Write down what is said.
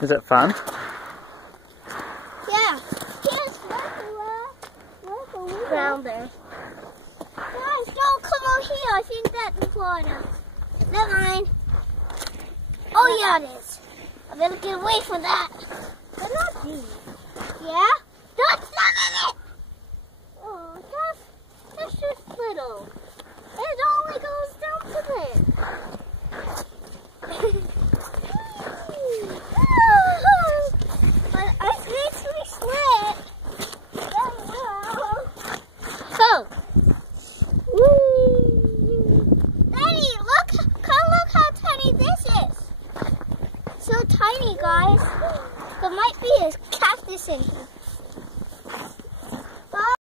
Is it fun? Yeah. Here's Grounder. Guys, don't come over here. I think that's water. Never mind. Oh, yeah, it is. I better get away from that. They're not deep. Yeah? That's not in it! Oh, that's just little. It only goes down to there. But I actually slid. So. Daddy, look how tiny this is. So tiny, guys. There might be a cactus in here.